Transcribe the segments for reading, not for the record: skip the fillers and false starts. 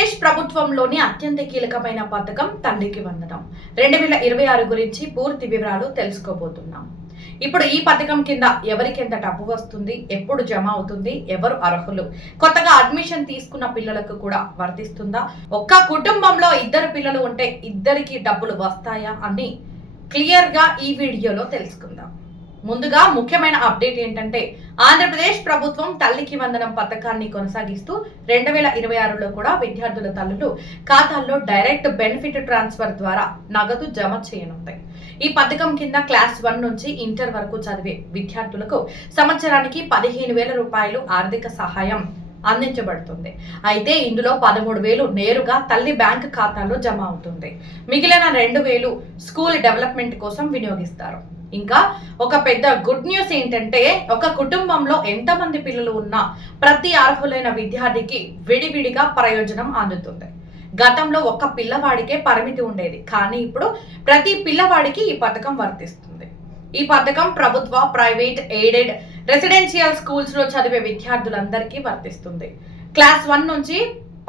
ఆంధ్రప్రదేశ్ ప్రభుత్వంలోని అత్యంత కీలకమైన పథకం తల్లికి వందనం 2026 గురించి పూర్తి వివరాలు తెలుసుకోబోతున్నాం. ఇప్పుడు ఈ పథకం కింద ఎవరికి ఎంత డబ్బు వస్తుంది, ఎప్పుడు జమ అవుతుంది, ఎవరు అర్హులు, కొత్తగా అడ్మిషన్ తీసుకున్న పిల్లలకు కూడా వర్తిస్తుందా, ఒక్క కుటుంబంలో ఇద్దరు పిల్లలు ఉంటే ఇద్దరికి డబ్బులు వస్తాయా అని క్లియర్ గా ఈ వీడియోలో తెలుసుకుందాం. ముందుగా ముఖ్యమైన అప్డేట్ ఏంటంటే ఆంధ్రప్రదేశ్ ప్రభుత్వం తల్లికి వందనం పథకాన్ని కొనసాగిస్తూ 2026లో కూడా విద్యార్థుల తల్లులు ఖాతాల్లో డైరెక్ట్ బెనిఫిట్ ట్రాన్స్ఫర్ ద్వారా నగదు జమ చేయనుంది. ఈ పథకం కింద క్లాస్ 1 నుంచి ఇంటర్ వరకు చదివే విద్యార్థులకు సంవత్సరానికి 15,000 రూపాయలు ఆర్థిక సహాయం అందించబడుతుంది. అయితే ఇందులో 13,000 నేరుగా తల్లి బ్యాంక్ ఖాతాలో జమ అవుతుంది. మిగిలిన 2,000 స్కూల్ డెవలప్మెంట్ కోసం వినియోగిస్తారు. ఇంకా ఒక పెద్ద గుడ్ న్యూస్ ఏంటంటే ఒక కుటుంబంలో ఎంతమంది పిల్లలు ఉన్నా ప్రతి అర్హులైన విద్యార్థికి విడివిడిగా ప్రయోజనం అందుతుంది. గతంలో ఒక్క పిల్లవాడికే పరిమితి ఉండేది, కానీ ఇప్పుడు ప్రతి పిల్లవాడికి ఈ పథకం వర్తిస్తుంది. ఈ పథకం ప్రభుత్వ, ప్రైవేట్, ఎయిడెడ్, రెసిడెన్షియల్ స్కూల్స్ లో చదివే విద్యార్థులందరికీ వర్తిస్తుంది. క్లాస్ 1 నుంచి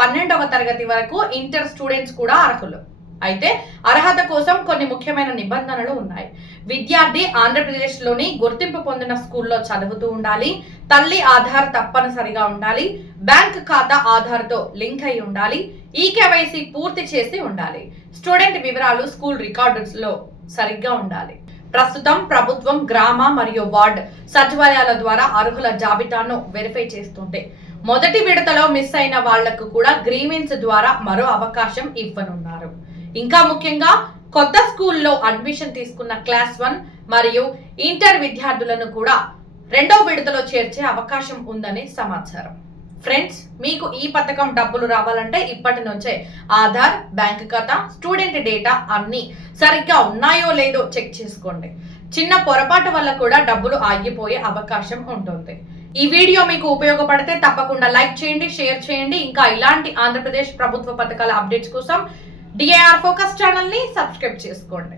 12వ తరగతి వరకు ఇంటర్ స్టూడెంట్స్ కూడా అర్హులు. అయితే అర్హత కోసం కొన్ని ముఖ్యమైన నిబంధనలు ఉన్నాయి. విద్యార్థి ఆంధ్రప్రదేశ్ లోని గుర్తింపు పొందిన స్కూల్లో చదువుతూ ఉండాలి, తల్లి ఆధార్ తప్పనిసరిగా ఉండాలి, బ్యాంక్ ఖాతా ఆధార్ తో లింక్ అయి ఉండాలి, ఈకేవైసీ పూర్తి చేసి ఉండాలి, స్టూడెంట్ వివరాలు స్కూల్ రికార్డ్స్ లో సరిగ్గా ఉండాలి. ప్రస్తుతం ప్రభుత్వం గ్రామ మరియు వార్డ్ సచివాలయాల ద్వారా అర్హుల జాబితాను వెరిఫై చేస్తుంటే మొదటి విడతలో మిస్ అయిన వాళ్లకు కూడా గ్రీవెన్స్ ద్వారా మరో అవకాశం ఇవ్వనున్నారు. ఇంకా ముఖ్యంగా కొత్త స్కూల్లో అడ్మిషన్ తీసుకున్న క్లాస్ 1 మరియు ఇంటర్ విద్యార్థులను కూడా 2వ విడతలో చేర్చే అవకాశం ఉందని సమాచారం. ఫ్రెండ్స్, మీకు ఈ పథకం డబ్బులు రావాలంటే ఇప్పటి నుంచే ఆధార్, బ్యాంక్ ఖాతా, స్టూడెంట్ డేటా అన్ని సరిగ్గా ఉన్నాయో లేదో చెక్ చేసుకోండి. చిన్న పొరపాటు వల్ల కూడా డబ్బులు ఆగిపోయే అవకాశం ఉంటుంది. ఈ వీడియో మీకు ఉపయోగపడితే తప్పకుండా లైక్ చేయండి, షేర్ చేయండి. ఇంకా ఇలాంటి ఆంధ్రప్రదేశ్ ప్రభుత్వ పథకాల అప్డేట్స్ కోసం DIR ఫోకస్ ఛానల్ ని సబ్స్క్రైబ్ చేసుకోండి.